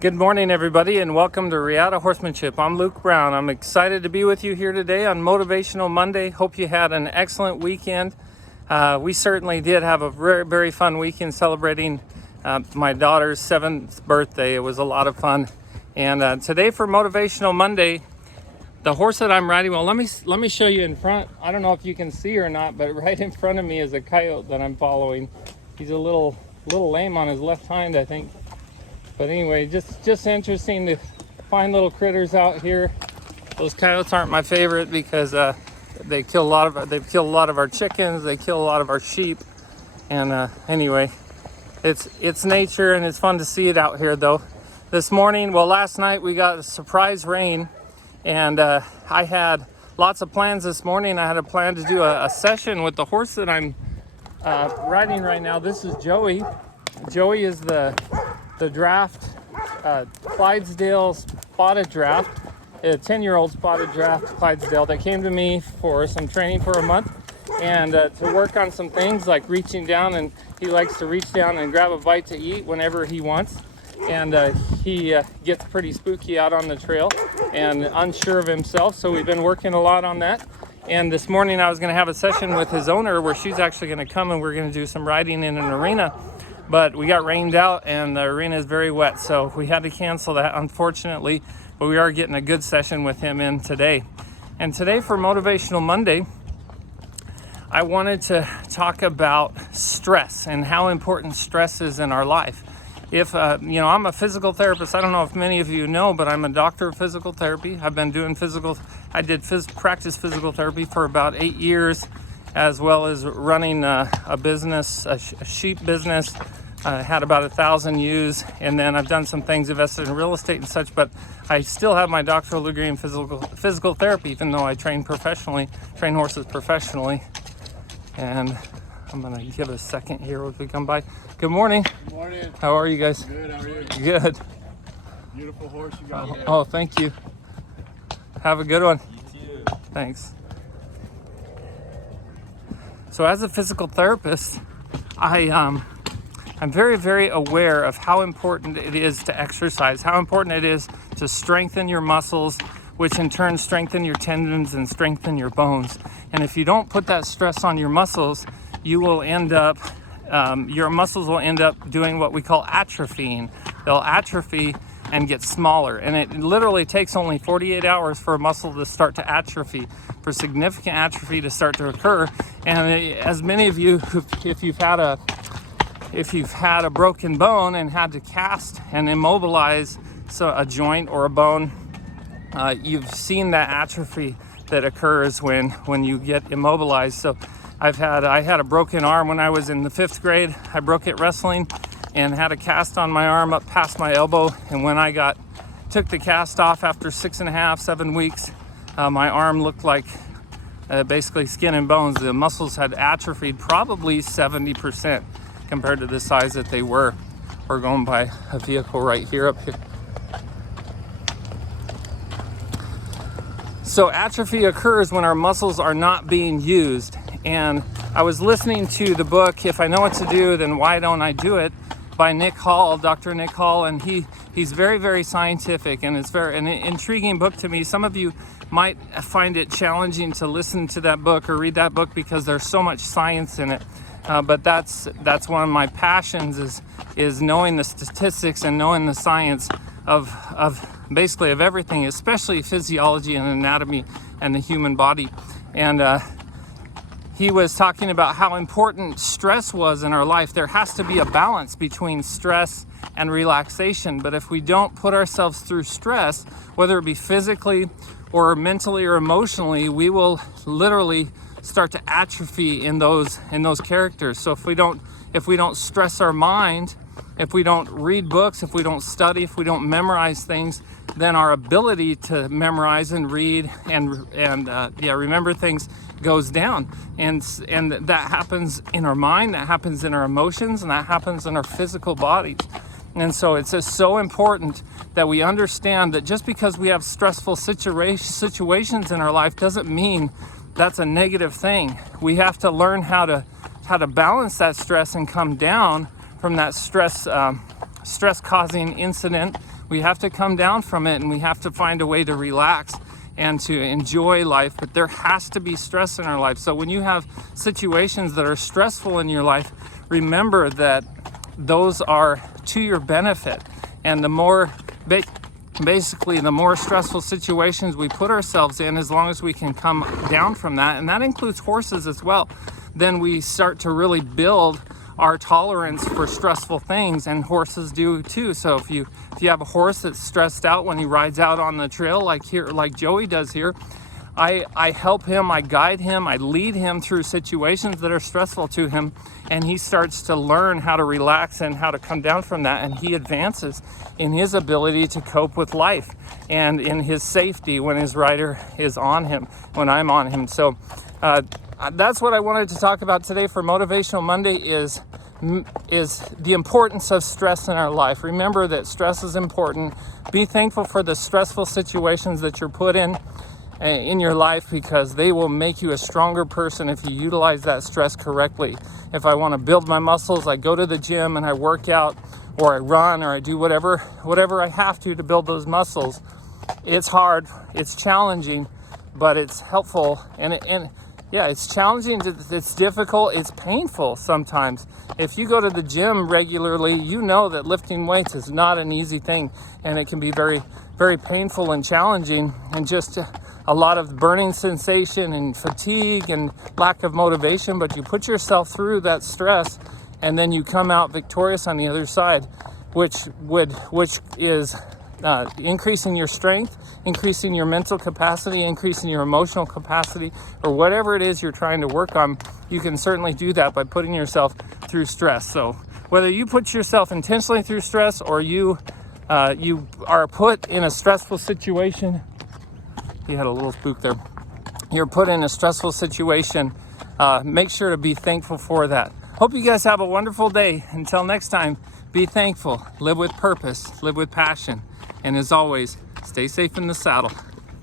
Good morning, everybody, and welcome to Reata Horsemanship. I'm Luke Brown. I'm excited to be with you here today on Motivational Monday. Hope you had an excellent weekend. We certainly did have a very, very fun weekend celebrating my daughter's 7th birthday. It was a lot of fun. And today for Motivational Monday, the horse that I'm riding, well, let me show you in front. I don't know if you can see or not, but right in front of me is a coyote that I'm following. He's a little lame on his left hind, I think. But anyway, just interesting to find little critters out here. Those coyotes aren't my favorite because they've killed a lot of our chickens. They kill a lot of our sheep. And anyway, it's nature and it's fun to see it out here though. Last night we got a surprise rain, and I had lots of plans this morning. I had a plan to do a session with the horse that I'm riding right now. This is Joey. Joey is the draft, Clydesdale spotted draft, a 10-year-old spotted draft Clydesdale that came to me for some training for a month and to work on some things like reaching down, and he likes to reach down and grab a bite to eat whenever he wants. And he gets pretty spooky out on the trail and unsure of himself, so we've been working a lot on that. And this morning I was going to have a session with his owner where she's actually going to come and we're going to do some riding in an arena. But we got rained out and the arena is very wet, so we had to cancel that, unfortunately. But we are getting a good session with him in today. And today for Motivational Monday, I wanted to talk about stress and how important stress is in our life. I'm a physical therapist. I don't know if many of you know, but I'm a doctor of physical therapy. I've been doing practice physical therapy for about 8 years, as well as running a business, a sheep business. Had about 1,000 ewes, and then I've done some things invested in real estate and such, but I still have my doctoral degree in physical therapy, even though I train horses professionally. And I'm gonna give a second here as we come by. Good morning. Good morning. How are you guys? Good, how are you? Good. Beautiful horse you got here. Oh, thank you. Have a good one. You too. Thanks. So as a physical therapist, I'm very, very aware of how important it is to exercise, how important it is to strengthen your muscles, which in turn strengthen your tendons and strengthen your bones. And if you don't put that stress on your muscles, you will end up, your muscles will end up doing what we call atrophying. They'll atrophy and get smaller. And it literally takes only 48 hours for a muscle to start to atrophy, for significant atrophy to start to occur. And as many of you, if you've had a broken bone and had to cast and immobilize a joint or a bone, you've seen that atrophy that occurs when you get immobilized. So I had a broken arm when I was in the 5th grade. I broke it wrestling and had a cast on my arm up past my elbow. And when I took the cast off after 7 weeks, my arm looked like basically skin and bones. The muscles had atrophied probably 70% compared to the size that they were. We're going by a vehicle right here up here. So atrophy occurs when our muscles are not being used. And I was listening to the book, If I Know What to Do, Then Why Don't I Do It, by Dr. Nick Hall, and he's very, very scientific, and it's an intriguing book to me. Some of you might find it challenging to listen to that book or read that book because there's so much science in it. But that's one of my passions is knowing the statistics and knowing the science of basically of everything, especially physiology and anatomy and the human body. And he was talking about how important stress was in our life. There has to be a balance between stress and relaxation. But if we don't put ourselves through stress, whether it be physically or mentally or emotionally, we will literally start to atrophy in those characters. So if we don't stress our mind, if we don't read books, if we don't study, if we don't memorize things, then our ability to memorize and read and remember things goes down. And that happens in our mind, that happens in our emotions, and that happens in our physical bodies. And so it's just so important that we understand that just because we have stressful situations in our life doesn't mean that's a negative thing. We have to learn how to balance that stress and come down from that stress causing incident, We have to come down from it, and we have to find a way to relax and to enjoy life. But there has to be stress in our life. So when you have situations that are stressful in your life, remember that those are to your benefit. And the more basically the more stressful situations we put ourselves in, as long as we can come down from that, and that includes horses as well, then we start to really build our tolerance for stressful things, and horses do too. So if you have a horse that's stressed out when he rides out on the trail, like Joey does here, I help him, I guide him, I lead him through situations that are stressful to him, and he starts to learn how to relax and how to come down from that, and he advances in his ability to cope with life and in his safety when his rider is on him, when I'm on him. So that's what I wanted to talk about today for Motivational Monday is the importance of stress in our life. Remember that stress is important. Be thankful for the stressful situations that you're put in your life, because they will make you a stronger person if you utilize that stress correctly. If I want to build my muscles, I go to the gym and I work out, or I run, or I do whatever I have to build those muscles. It's hard, it's challenging, but it's helpful, and yeah, it's challenging, it's difficult, it's painful sometimes. If you go to the gym regularly, you know that lifting weights is not an easy thing, and it can be very, very painful and challenging, and just a lot of burning sensation and fatigue and lack of motivation. But you put yourself through that stress, and then you come out victorious on the other side, which is increasing your strength, increasing your mental capacity, increasing your emotional capacity, or whatever it is you're trying to work on. You can certainly do that by putting yourself through stress. So whether you put yourself intentionally through stress, or you are put in a stressful situation, he had a little spook there. You're put in a stressful situation, make sure to be thankful for that. Hope you guys have a wonderful day. Until next time, be thankful, live with purpose, live with passion, and as always, stay safe in the saddle.